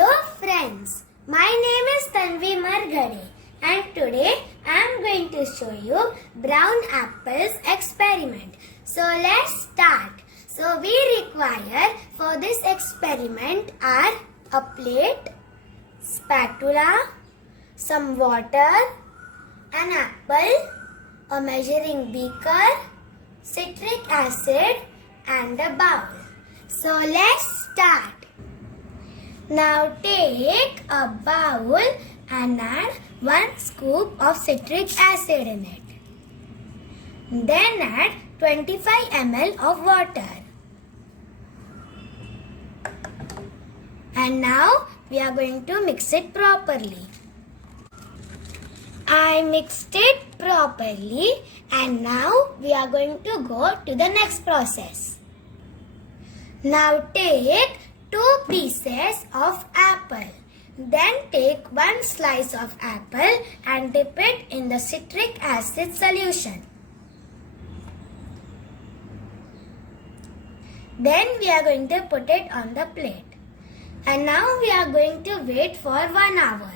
Hello friends, my name is Tanvi Marghade and today I am going to show you brown apples experiment. So let's start. So we require for this experiment are a plate, spatula, some water, an apple, a measuring beaker, citric acid and a bowl. So let's start. Now take a bowl and add 1 scoop of citric acid in it. Then add 25 ml of water. And now we are going to mix it properly. I mixed it properly and now we are going to go to the next process. Now take 2 pieces of apple. Then take 1 slice of apple and dip it in the citric acid solution. Then we are going to put it on the plate. And now we are going to wait for 1 hour.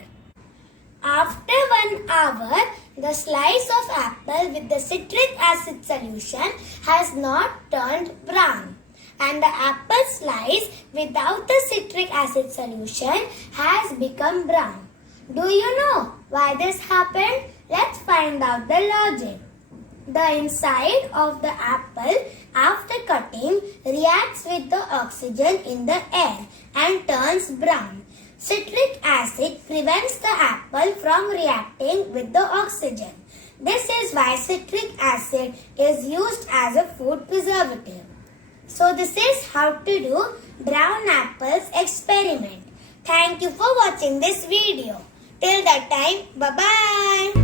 After 1 hour, the slice of apple with the citric acid solution has not turned brown. And the apple slice without the citric acid solution has become brown. Do you know why this happened? Let's find out the logic. The inside of the apple after cutting reacts with the oxygen in the air and turns brown. Citric acid prevents the apple from reacting with the oxygen. This is why citric acid is used as a food preservative. So this is how to do brown apples experiment. Thank you for watching this video. Till that time, bye-bye.